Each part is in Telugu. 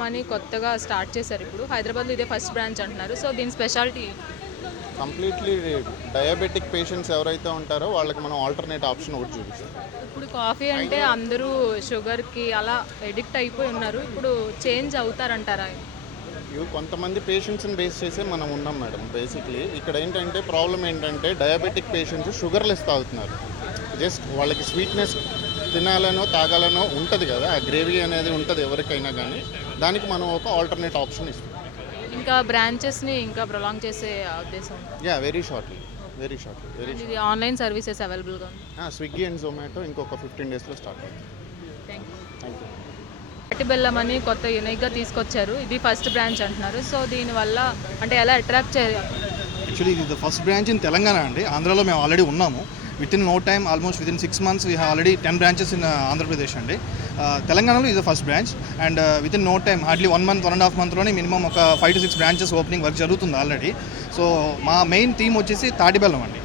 బెల్లం అని కొత్తగా స్టార్ట్ చేశారు. ఇప్పుడు హైదరాబాద్లో ఇదే ఫస్ట్ బ్రాంచ్ అంటున్నారు. సో దీని స్పెషాలిటీ కంప్లీట్లీ డయాబెటిక్ పేషెంట్స్ ఎవరైతే ఉంటారో వాళ్ళకి మనం ఆల్టర్నేట్ ఆప్షన్ ఒకటి చూపిస్తాం. ఇప్పుడు కాఫీ అంటే అందరూ షుగర్కి అలా ఎడిక్ట్ అయిపోయి ఉన్నారు. ఇప్పుడు చేంజ్ అవుతారంటారా? ఇవి కొంతమంది పేషెంట్స్ని బేస్ చేసే మనం ఉన్నాం మేడం. బేసిక్లీ ఇక్కడ ఏంటంటే ప్రాబ్లం ఏంటంటే డయాబెటిక్ పేషెంట్స్ షుగర్లెస్ తాగుతున్నారు. జస్ట్ వాళ్ళకి స్వీట్నెస్ తినాలనో తాగాలనో ఉంటుంది కదా, ఆ గ్రేవీ అనేది ఉంటుంది ఎవరికైనా, కానీ దానికి మనం ఒక ఆల్టర్నేట్ ఆప్షన్ ఇస్తాం. ఇంకా బ్రాంచెస్ని ఇంకా ప్రొలాంగ్ చేసే ఉద్దేశం? Very shortly. ఇది ఆన్లైన్ సర్వీసెస్ అవైలబుల్గా ఉంది. స్విగ్గీ అండ్ జొమాటో ఇంకొక 15 డేస్లో స్టార్ట్ అవుతుంది. Thank you. Thank you. తాటి బెల్లం అని కొత్త యూనిక్గా తీసుకొచ్చారు. ఇది ఫస్ట్ బ్రాంచ్ అంటున్నారు. సో దీనివల్ల అంటే ఎలా అట్రాక్ట్ చేయాలి? యాక్చువల్లీ ఇది ఫస్ట్ బ్రాంచ్ ఇన్ తెలంగాణ అండి. ఆంధ్రాలో మేము ఆల్రెడీ ఉన్నాము. With in no time, almost with in 6 months we have already 10 branches in Andhra Pradesh అండి. తెలంగాణలో ఇది first branch and with in no time hardly 1 month, 1.5 monthలోనే minimum ఒక 5 to 6 branches ఓపెనింగ్ వర్క్ జరుగుతుంది ఆల్రెడీ. సో మా మెయిన్ థీమ్ వచ్చేసి తాటి బెల్లం అండి.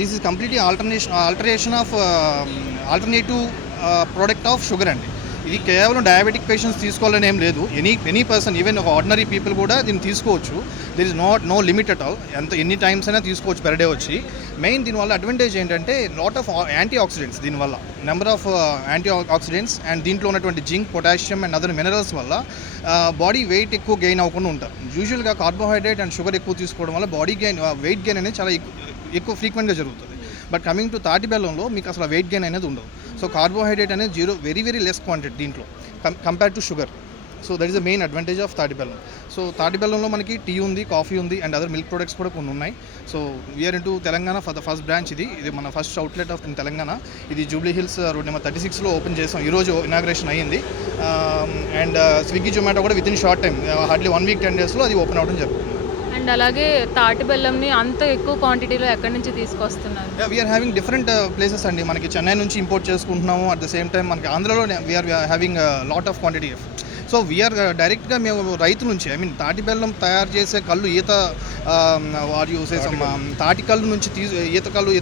This is completely alteration of alternative product of sugar అండి. ఇది కేవలం డయాబెటిక్ పేషెంట్స్ తీసుకోవాలని ఏం లేదు. ఎనీ పర్సన్, ఈవెన్ ఒక ఆర్డినరీ పీపుల్ కూడా దీన్ని తీసుకోవచ్చు. There is no limit at all. ఎన్ని టైమ్స్ అయినా తీసుకోవచ్చు పర్ డే వచ్చి. మెయిన్ దీనివల్ల అడ్వాంటేజ్ ఏంటంటే లాట్ ఆఫ్ యాంటీ ఆక్సిడెంట్స్, దీనివల్ల number of antioxidants and దీంట్లో ఉన్నటువంటి zinc, potassium and other minerals వల్ల బాడీ వెయిట్ ఎక్కువ గెయిన్ అవ్వకుండా ఉంటారు. యూజువల్గా కార్బోహైడ్రేట్ అండ్ షుగర్ ఎక్కువ తీసుకోవడం వల్ల బాడీ గెయిన్, వెయిట్ గెయిన్ అనేది చాలా ఎక్కువ ఫ్రీక్వెంట్గా జరుగుతుంది. బట్ కమింగ్ టు తాటి బెల్లంలో మీకు అసలు వెయిట్ గెయిన్ అనేది ఉండదు. సో కార్బోహైడ్రేట్ అనేది వెరీ లెస్ క్వాంటిటీ దీంట్లో compare to sugar. So that is the main advantage of తాటి బెల్లం. సో తాటి బెల్లంలో మనకి టీ ఉంది, కాఫీ ఉంది అండ్ అదర్ మిల్క్ ప్రొడక్ట్స్ కూడా కొన్ని ఉన్నాయి. So we are into Telangana for the first branch. ఇది మన first outlet of in Telangana. ఇది జూబ్లీ హిల్స్ రోడ్ నెంబర్ 36లో ఓపెన్ చేసాం. ఈరోజు ఇనాగ్రేషన్ అయ్యింది. అండ్ స్విగ్గీ, జొమాటో కూడా within short time, hardly 1 week 10 daysలో అది ఓపెన్ అవ్వడం జరుగుతుంది. అండ్ అలాగే తాటి బెల్లంని అంత ఎక్కువ క్వాంటిటీలో ఎక్కడి నుంచి తీసుకొస్తున్నారు? వీఆర్ హ్యావింగ్ డిఫరెంట్ ప్లేసెస్ అండి. మనకి చెన్నై నుంచి ఇంపోర్ట్ చేసుకుంటున్నాము. అట్ ద సేమ్ టైం మనకి ఆంధ్రలో we are having lot of quantity. So we are డైరెక్ట్గా మేము రైతు నుంచి, ఐ మీన్ తాటి బెల్లం తయారు చేసే కళ్ళు, ఈత వారు యూస్ చేసాం, తాటి కళ్ళు నుంచి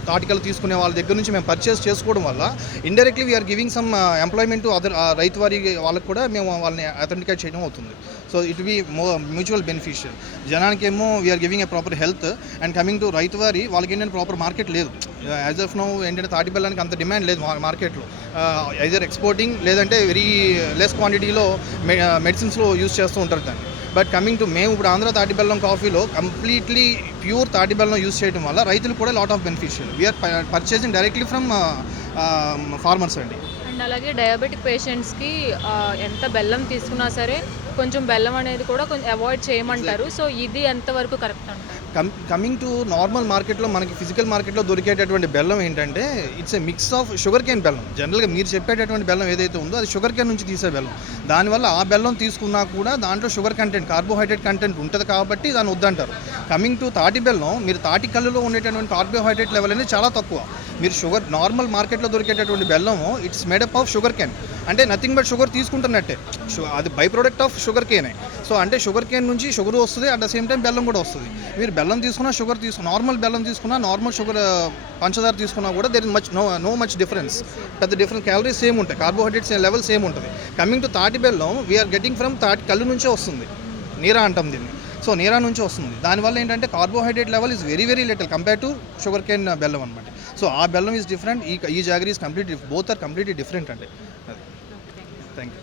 తాటి కళ్ళు తీసుకునే వాళ్ళ దగ్గర నుంచి మేము పర్చేస్ చేసుకోవడం వల్ల indirectly we are giving some employment to other రైతు వారి వాళ్ళకి కూడా మేము వాళ్ళని అథెంటికేట్ చేయడం అవుతుంది. So it be mutual beneficial. జనానికేమో we are giving a proper health and coming to రైతు వారి వాళ్ళకి ఏంటంటే ప్రాపర్ మార్కెట్ లేదు. యాజ్ ఆఫ్ నౌ ఏంటంటే తాటి బెల్లానికి అంత డిమాండ్ లేదు మార్కెట్లో. ఐదర్ ఎక్స్పోర్టింగ్ లేదంటే వెరీ లెస్ క్వాంటిటీలో మెడిసిన్స్లో యూస్ చేస్తూ ఉంటారు దాన్ని. బట్ కమింగ్ టు మేము ఇప్పుడు ఆంధ్ర తాటి బెల్లం కాఫీలో కంప్లీట్లీ ప్యూర్ తాటి బెల్లం యూస్ చేయడం వల్ల రైతులు కూడా lot of beneficial. We are purchasing directly from farmers అండి. అండ్ అలాగే డయాబెటిక్ పేషెంట్స్కి ఎంత బెల్లం తీసుకున్నా సరే కొంచెం బెల్లం అనేది కూడా కొంచెం అవాయిడ్ చేయమంటారు. సో ఇది ఎంతవరకు కరెక్ట్ అంటారు? కమింగ్ టు నార్మల్ మార్కెట్లో, మనకి ఫిజికల్ మార్కెట్లో దొరికేటటువంటి బెల్లం ఏంటంటే it's a mix of sugar cane బెల్లం. జనరల్గా మీరు చెప్పేటటువంటి బెల్లం ఏదైతే ఉందో అది షుగర్ కేన్ నుంచి తీసే బెల్లం. దానివల్ల ఆ బెల్లం తీసుకున్నా కూడా దాంట్లో షుగర్ కంటెంట్, కార్బోహైడ్రేట్ కంటెంట్ ఉంటుంది కాబట్టి దాన్ని వద్దంటారు. కమింగ్ టు తాటి బెల్లం, మీరు తాటి కళ్ళులో ఉండేటటువంటి కార్బోహైడ్రేట్ లెవెల్ అనేది చాలా తక్కువ. మీరు షుగర్ నార్మల్ మార్కెట్లో దొరికేటటువంటి బెల్లము it's made up of sugar cane, అంటే నథింగ్ బట్ షుగర్ తీసుకుంటున్నట్టే. అది బై ప్రోడక్ట్ ఆఫ్ షుగర్ కేనే. సో అంటే షుగర్ కేన్ నుంచి షుగర్ వస్తుంది, అట్ ద సేమ్ టైం బెల్లం కూడా వస్తుంది. మీరు బెల్లం తీసుకున్నా, షుగర్ తీసుకున్నా, నార్మల్ బెల్లం తీసుకున్నా, నార్మల్ షుగర్ పంచదార తీసుకున్నా కూడా there is no much difference. పెద్ద డిఫరెన్స్, క్యాలరీస్ సేమ్ ఉంటాయి, కార్బోహైడ్రేట్స్ లెవెల్ సేమ్ ఉంటుంది. కమింగ్ టు తాటి బెల్లం, వీఆర్ గెటింగ్ ఫ్రమ్ తాటి కళ్ళు నుంచే వస్తుంది. నీరా అంటాం దీన్ని. సో నీరా నుంచి వస్తుంది. దానివల్ల ఏంటంటే carbohydrate level is very little compare to sugar cane బెల్లం అనమాట. సో ఆ బెల్లం ఈజ్ డిఫరెంట్, ఈ jaggery is complete, both are completely different అండి. Thank you.